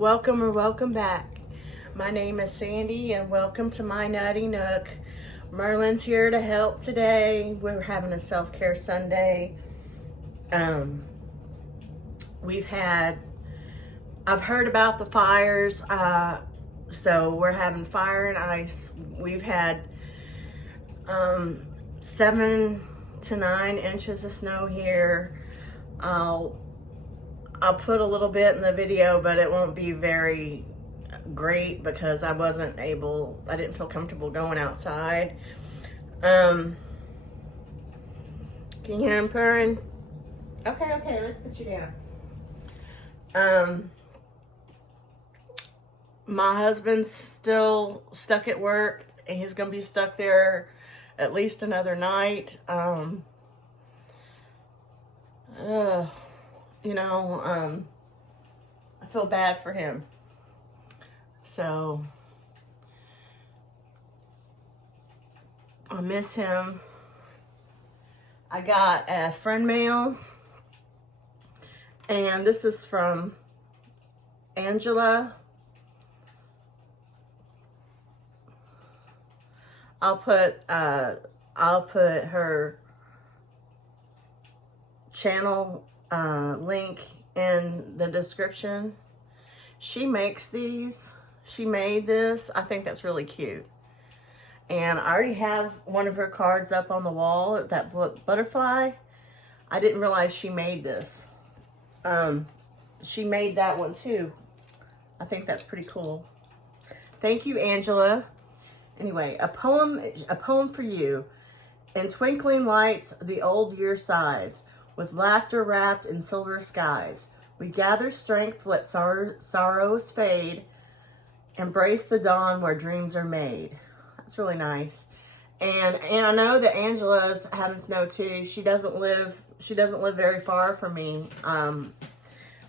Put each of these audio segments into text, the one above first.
Welcome or welcome back. My name is Sandy and welcome to my Nutty Nook. Merlin's here to help today. We're having a self-care Sunday. I've heard about the fires, so we're having fire and ice. We've had 7 to 9 inches of snow here. I'll put a little bit in the video, but it won't be very great because I didn't feel comfortable going outside. Can you hear him purring? Okay, let's put you down. My husband's still stuck at work, and he's gonna be stuck there at least another night. I feel bad for him. So I miss him. I got a friend mail, and this is from Angela. I'll put her channel link in the description. She makes these. She made this. I think that's really cute. And I already have one of her cards up on the wall, that butterfly. I didn't realize she made this. She made that one too. I think that's pretty cool. Thank you, Angela. Anyway, a poem for you. In twinkling lights, the old year sighs, with laughter wrapped in silver skies. We gather strength, let sorrows fade, embrace the dawn where dreams are made. That's really nice. And I know that Angela's having snow too. She doesn't live very far from me.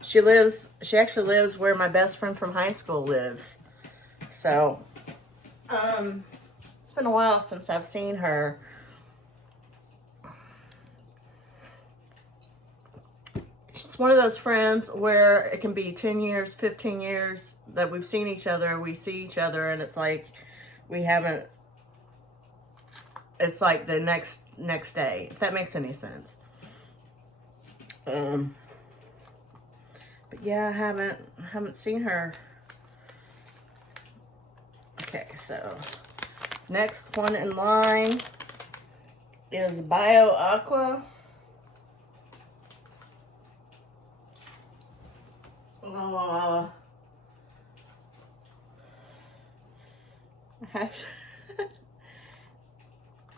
She actually lives where my best friend from high school lives. So it's been a while since I've seen her. She's one of those friends where it can be 10 years, 15 years that we've seen each other. We see each other and it's like it's like the next day, if that makes any sense. But yeah, I haven't seen her. Okay, so next one in line is Bio Aqua.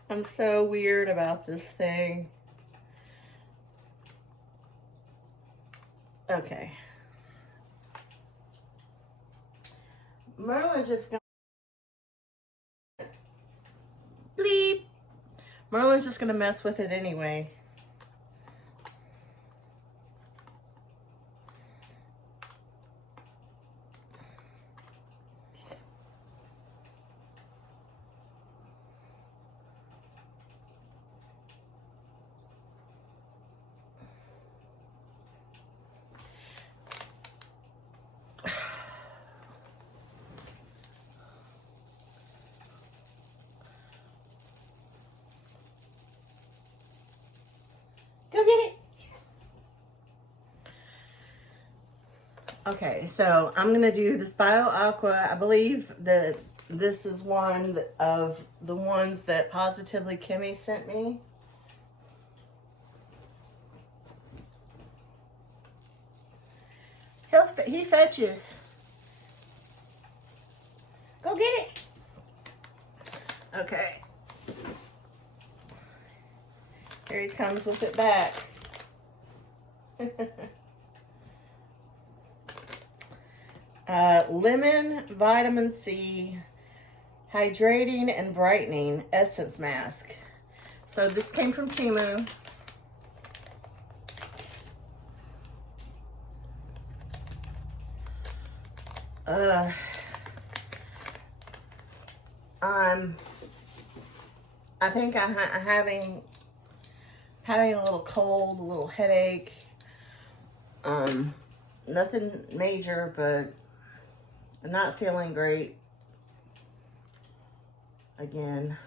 I'm so weird about this thing. Okay. Merlin's just gonna bleep. Merlin's just gonna mess with it anyway. Go get it. Okay, so I'm gonna do this Bio Aqua. I believe that this is one of the ones that Positively Kimmy sent me. He fetches. Go get it. Okay. Here he comes with it back. Lemon Vitamin C Hydrating and Brightening Essence Mask. So this came from Temu. I think I'm having a little cold, a little headache. Nothing major, but I'm not feeling great again.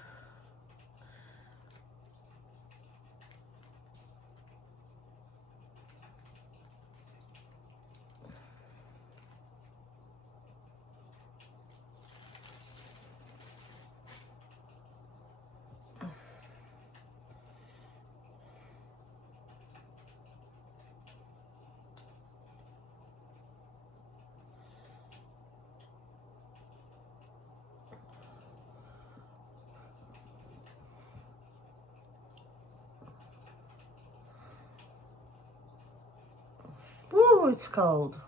Woo, it's cold.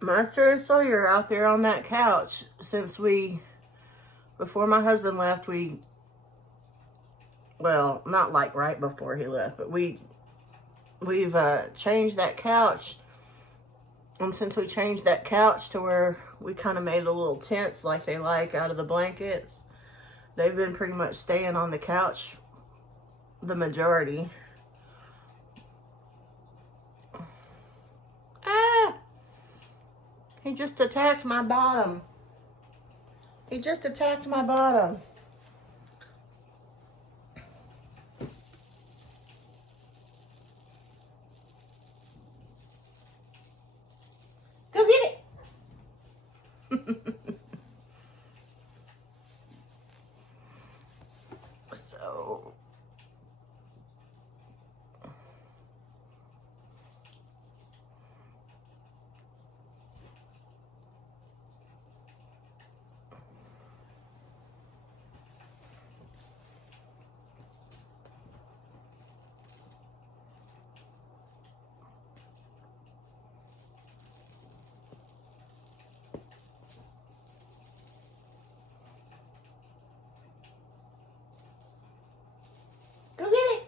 Master and Sawyer are out there on that couch since before my husband left, well, not like right before he left, but we've changed that couch. And since we changed that couch to where we kind of made the little tents like they like out of the blankets, they've been pretty much staying on the couch the majority. Ah! He just attacked my bottom. He just attacked my bottom. Go get it. So, go get it.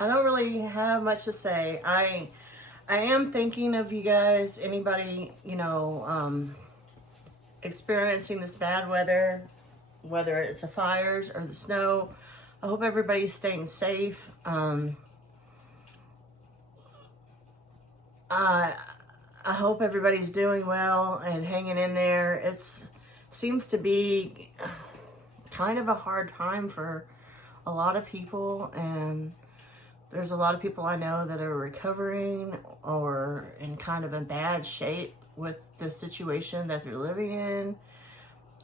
I don't really have much to say. I am thinking of you guys, anybody, experiencing this bad weather, whether it's the fires or the snow. I hope everybody's staying safe. I hope everybody's doing well and hanging in there. It seems to be kind of a hard time for a lot of people, and there's a lot of people I know that are recovering or in kind of a bad shape with the situation that they're living in.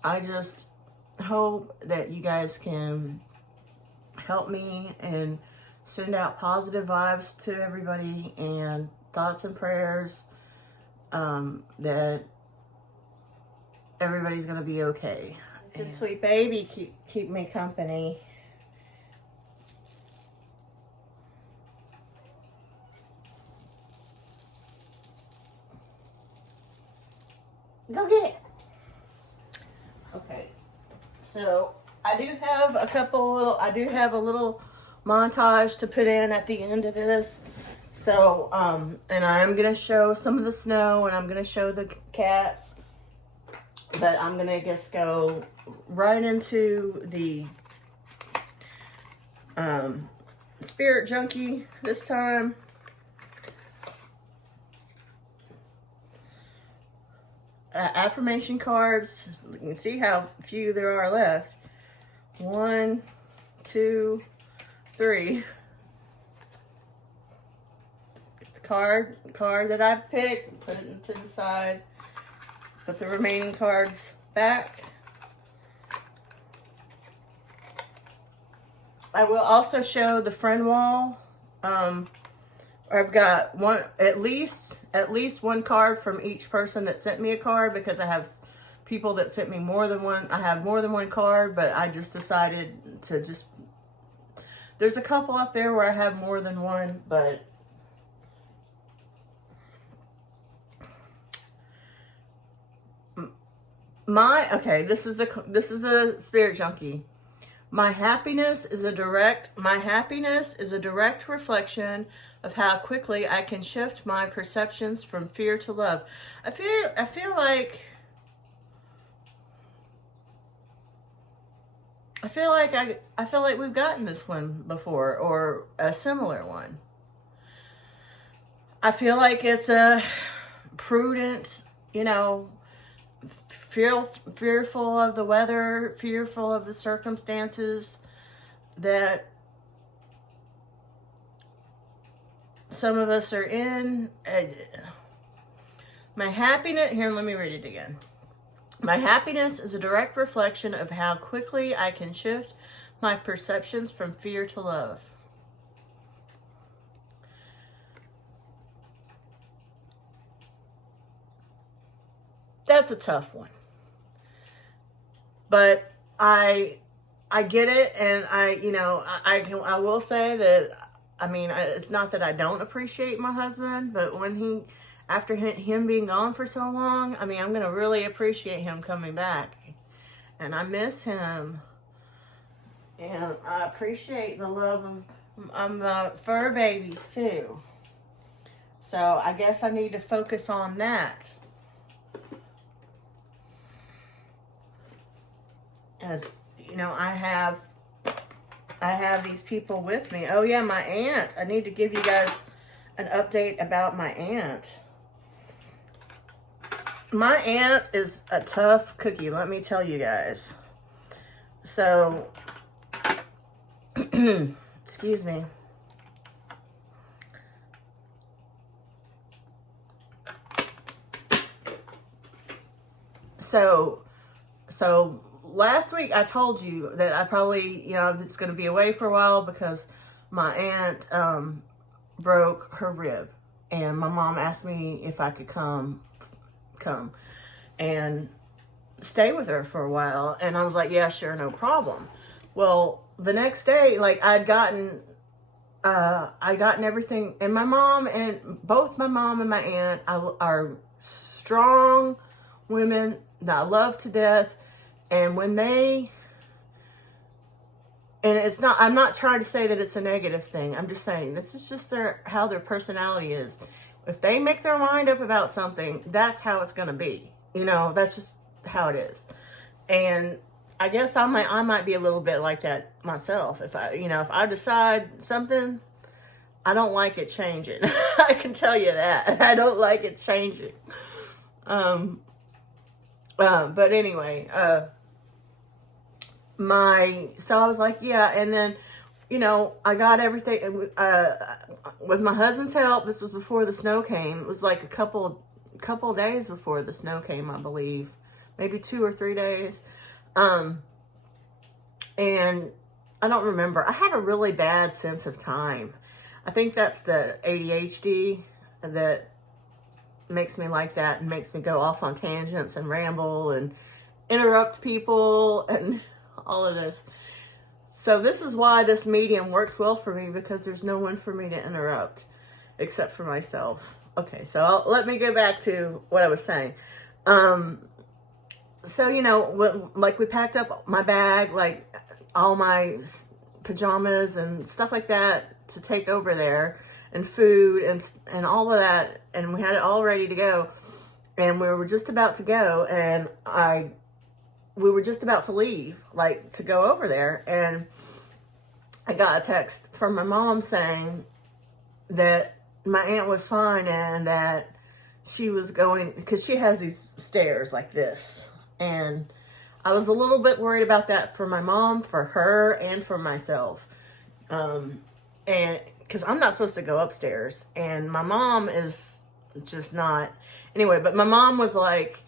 I just hope that you guys can help me and send out positive vibes to everybody and thoughts and prayers that everybody's going to be okay. It's a sweet baby, keep me company. Go get it. Okay, so I do have a little montage to put in at the end of this. So, and I'm going to show some of the snow and I'm going to show the cats, but I'm going to just go right into the Spirit Junkie this time. Affirmation cards. You can see how few there are left. 1, 2, 3. Get the card that I picked, put it into the side. Put the remaining cards back. I will also show the friend wall. I've got at least one card from each person that sent me a card, because I have people that sent me more than one. I have more than one card, but I just decided to there's a couple up there where I have more than one, but Okay, this is the spirit junkie. My happiness is a direct reflection of how quickly I can shift my perceptions from fear to love. I feel like we've gotten this one before, or a similar one. I feel like it's a prudent, fearful of the weather, fearful of the circumstances that some of us are in. My happiness, here, let me read it again. My happiness is a direct reflection of how quickly I can shift my perceptions from fear to love. That's a tough one. But I get it, and I will say that, it's not that I don't appreciate my husband, but after him being gone for so long, I'm going to really appreciate him coming back. And I miss him. And I appreciate the love of the fur babies too. So I guess I need to focus on that. As I have these people with me. Oh yeah, my aunt. I need to give you guys an update about my aunt. My aunt is a tough cookie, let me tell you guys. So, excuse me. So last week I told you that I probably, it's going to be away for a while because my aunt broke her rib, and my mom asked me if I could come and stay with her for a while, and I was like, yeah, sure, no problem. Well, the next day, I'd gotten everything, and both my mom and my aunt are strong women that I love to death. And I'm not trying to say that it's a negative thing. I'm just saying this is just how their personality is. If they make their mind up about something, that's how it's going to be. That's just how it is. And I guess I might be a little bit like that myself. If I decide something, I don't like it changing. I can tell you that. I don't like it changing. But anyway, so I was like, yeah. And then, I got everything, with my husband's help. This was before the snow came. It was like a couple days before the snow came, I believe, maybe 2 or 3 days. And I don't remember. I have a really bad sense of time. I think that's the ADHD that makes me like that, and makes me go off on tangents and ramble and interrupt people and all of this. So this is why this medium works well for me, because there's no one for me to interrupt except for myself. Okay, so let me go back to what I was saying. So, we packed up my bag, all my pajamas and stuff like that to take over there, and food and all of that, and we had it all ready to go, and we were just about to go, and we were just about to leave, to go over there, and I got a text from my mom saying that my aunt was fine, and that she was going, because she has these stairs like this, and I was a little bit worried about that for my mom, for her, and for myself, and because I'm not supposed to go upstairs, and my mom is just not, anyway, but my mom was like,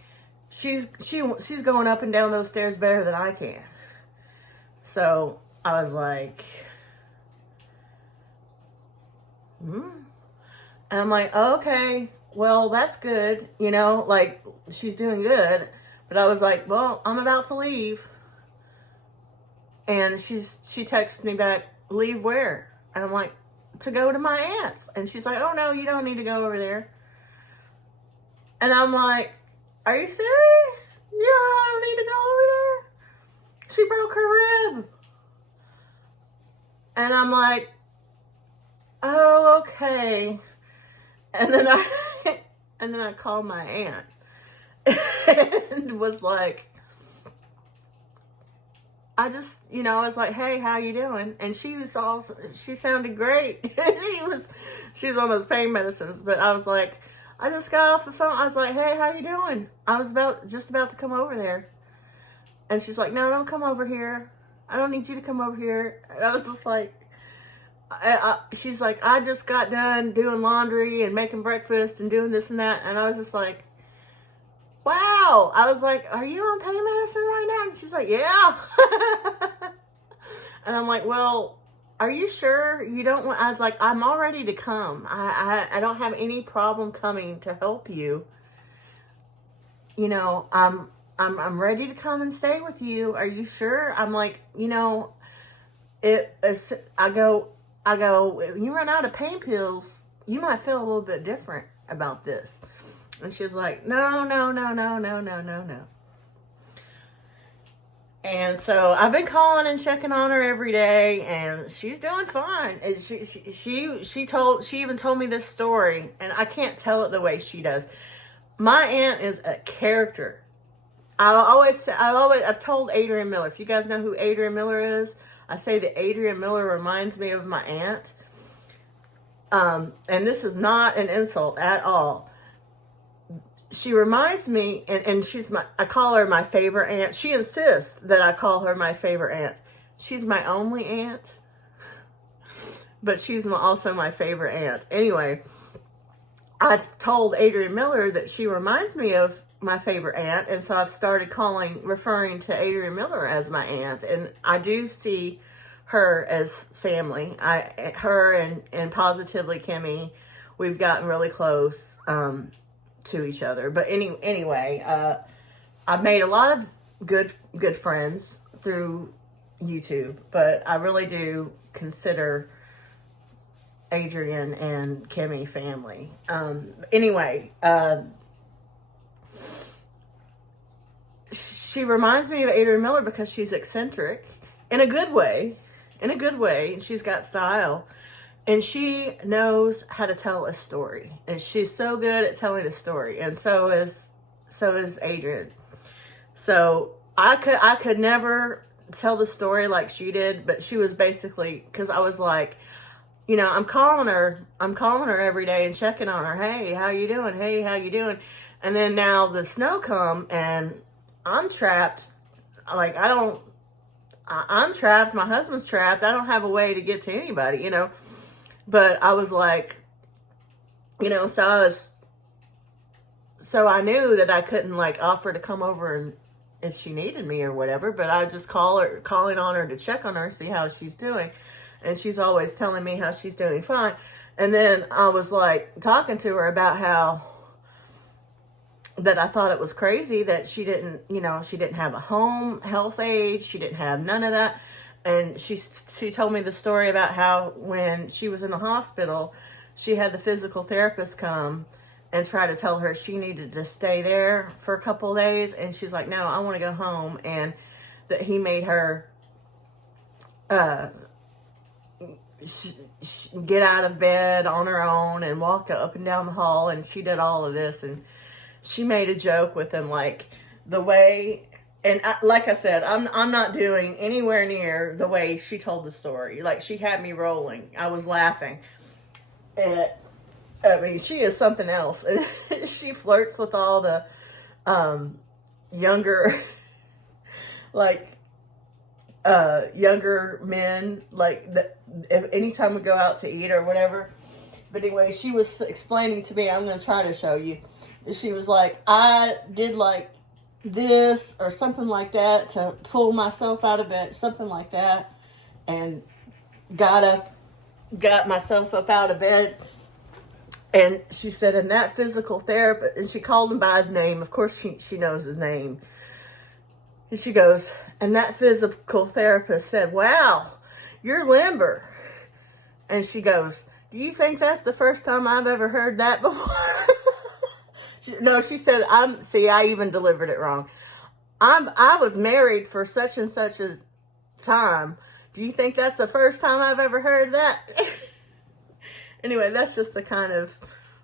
she's going up and down those stairs better than I can. So I was like, and I'm like, oh, okay, well, that's good, she's doing good. But I was like, well, I'm about to leave. And she texts me back, leave where? And I'm like, to go to my aunt's. And she's like, oh no, you don't need to go over there. And I'm like, are you serious? Yeah, I don't need to go over there. She broke her rib. And I'm like, oh, okay. And then I called my aunt and was like, I was like, hey, how you doing? And she sounded great. she was on those pain medicines, but I was like, I just got off the phone. I was like, hey, how you doing? I was just about to come over there. And she's like, no, don't come over here. I don't need you to come over here. And I was just like, she's like, I just got done doing laundry and making breakfast and doing this and that. And I was just like, wow. I was like, are you on pain medicine right now? And she's like, yeah. And I'm like, well, are you sure you don't want, I was like, I'm all ready to come. I don't have any problem coming to help you. You know, I'm ready to come and stay with you. Are you sure? I'm like, you know, I go, when you run out of pain pills, you might feel a little bit different about this. And she's like, no. And so I've been calling and checking on her every day, and she's doing fine. And she even told me this story, and I can't tell it the way she does. My aunt is a character. I've told Adrian Miller, if you guys know who Adrian Miller is, I say that Adrian Miller reminds me of my aunt. And this is not an insult at all. She reminds me, and I call her my favorite aunt. She insists that I call her my favorite aunt. She's my only aunt, but she's also my favorite aunt. Anyway, I told Adrian Miller that she reminds me of my favorite aunt, and so I've started referring to Adrian Miller as my aunt, and I do see her as family. Her and positively Kimmy, we've gotten really close to each other. But anyway, I've made a lot of good friends through YouTube, but I really do consider Adrian and Kimmy family. Anyway, she reminds me of Adrian Miller because she's eccentric in a good way. She's got style, and she knows how to tell a story, and she's so good at telling a story, and so is Adrian. So I could never tell the story like she did, but she was basically, because I was like, you know, I'm calling her every day and checking on her. Hey, how you doing? Hey, how you doing? And then now the snow come and I'm trapped. Like, I'm trapped. My husband's trapped. I don't have a way to get to anybody, you know. But I was like, you know, so I knew that I couldn't like offer to come over and if she needed me or whatever, but I just calling on her to check on her, see how she's doing. And she's always telling me how she's doing fine. And then I was like talking to her about how that I thought it was crazy that she didn't have a home health aide. She didn't have none of that. And she told me the story about how when she was in the hospital, she had the physical therapist come and try to tell her she needed to stay there for a couple of days. And she's like, no, I want to go home. And that he made her get out of bed on her own and walk up and down the hall. And she did all of this. And she made a joke with him, like the way, and like I said, I'm not doing anywhere near the way she told the story. Like, she had me rolling. I was laughing. And I mean, she is something else. And she flirts with all the younger, like younger men, like if anytime we go out to eat or whatever. But anyway, she was explaining to me, I'm going to try to show you. She was like, I did like this or something like that to pull myself out of bed, something like that, and got myself up out of bed. And she said, and that physical therapist, and she called him by his name. Of course, she knows his name. And she goes, and that physical therapist said, wow, you're limber. And she goes, do you think that's the first time I've ever heard that before? No, she said, see, I even delivered it wrong. I was married for such and such a time. Do you think that's the first time I've ever heard that? Anyway, that's just the kind of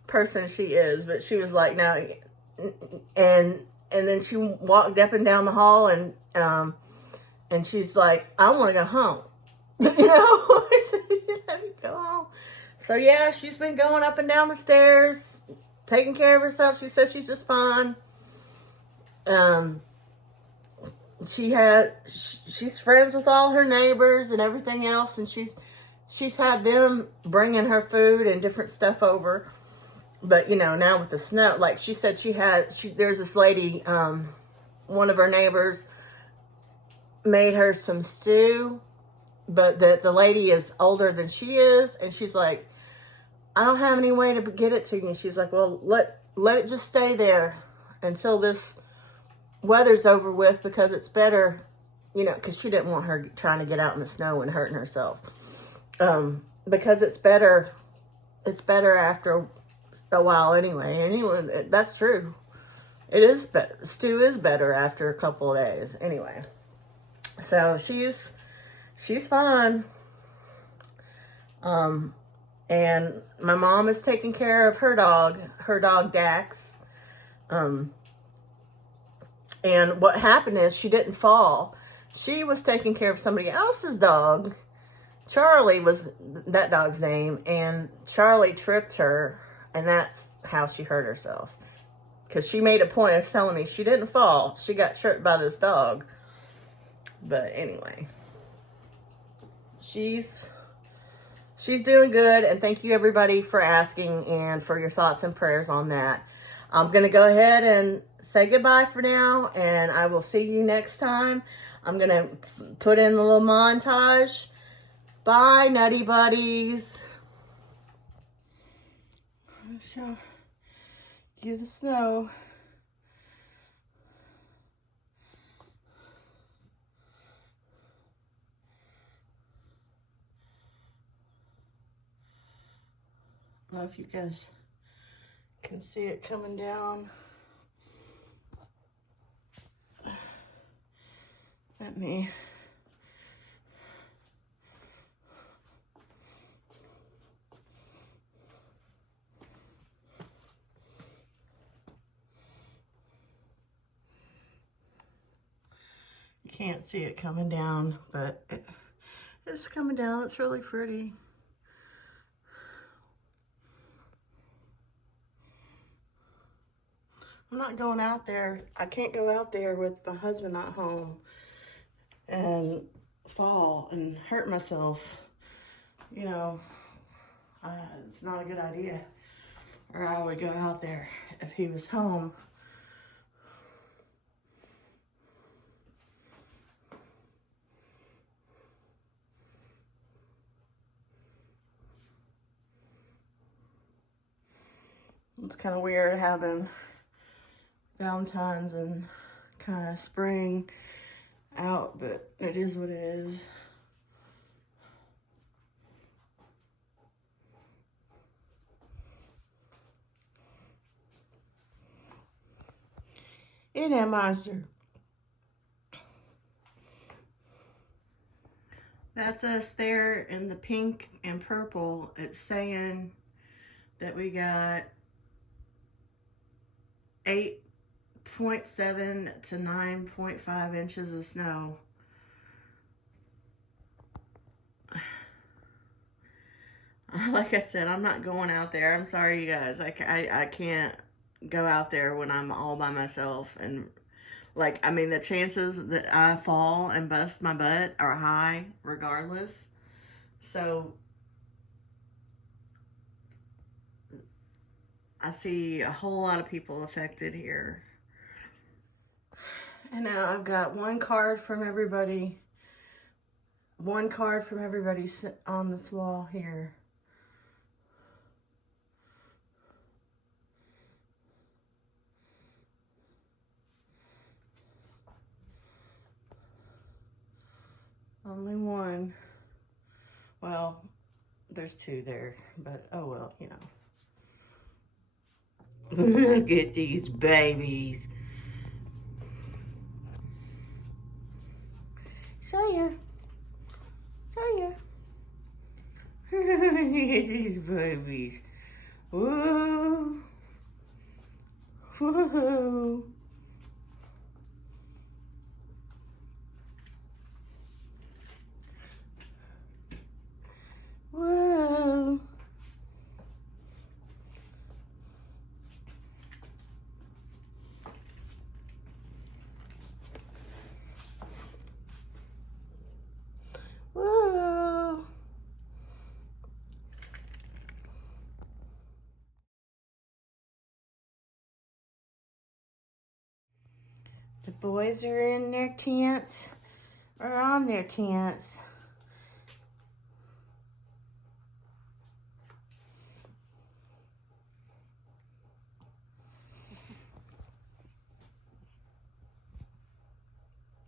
person she is. But she was like, no, and then she walked up and down the hall, and she's like, I want to go home. You know, let me go home. So yeah, she's been going up and down the stairs, taking care of herself. She says she's just fine. She's friends with all her neighbors and everything else, and she's had them bringing her food and different stuff over. But you know, now with the snow, like she said, there's this lady, one of her neighbors made her some stew, but the lady is older than she is, and she's like, I don't have any way to get it to you. She's like, well, let it just stay there until this weather's over with, because it's better, you know, because she didn't want her trying to get out in the snow and hurting herself. Because it's better after a while anyway. Anyway, that's true. It is better. Stew is better after a couple of days anyway. So she's fine. And my mom is taking care of her dog Dax. And what happened is she didn't fall. She was taking care of somebody else's dog. Charlie was that dog's name, and Charlie tripped her, and that's how she hurt herself. Because she made a point of telling me she didn't fall. She got tripped by this dog. But anyway, she's doing good, and thank you everybody for asking and for your thoughts and prayers on that. I'm going to go ahead and say goodbye for now, and I will see you next time. I'm going to put in a little montage. Bye, Nutty Buddies. I shall give the snow. I don't know if you guys can see it coming down. Let me. You can't see it coming down, but it's coming down. It's really pretty. I'm not going out there. I can't go out there with my husband not home and fall and hurt myself. You know, it's not a good idea. Or I would go out there if he was home. It's kind of weird having Valentine's and kind of spring out, but it is what it is. Isn't that monster? That's us there in the pink and purple. It's saying that we got 8.7 to 9.5 inches of snow. Like I said, I'm not going out there. I'm sorry, you guys. I can't go out there when I'm all by myself. And, like, I mean, the chances that I fall and bust my butt are high regardless. So, I see a whole lot of people affected here. And now I've got one card from everybody. One card from everybody on this wall here. Only one. Well, there's two there, but oh well, you know. Look at these babies. Sawyer. Sawyer. Look at these babies. Whoa. Whoa. Whoa. Whoa. The boys are in their tents, or on their tents.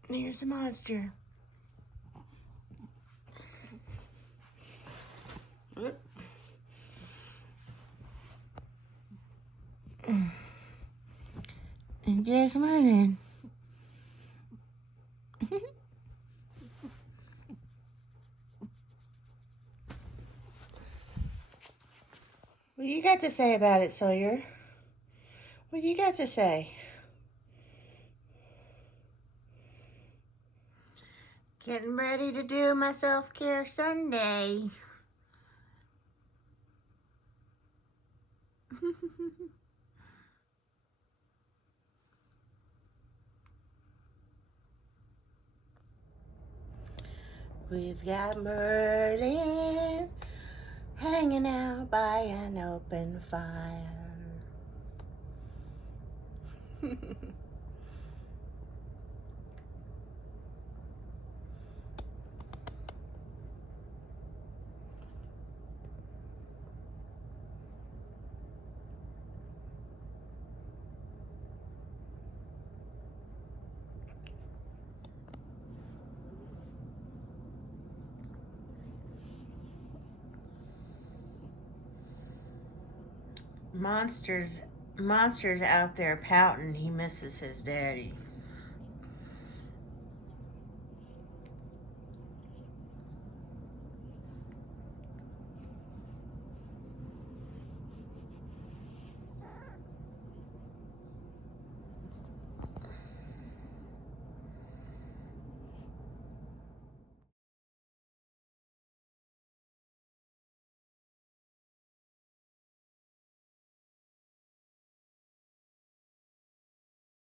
There's a monster. And there's Merlin. What you got to say about it, Sawyer? What you got to say? Getting ready to do my self-care Sunday. We've got Merlin hanging out by an open fire. Monster's out there pouting. He misses his daddy.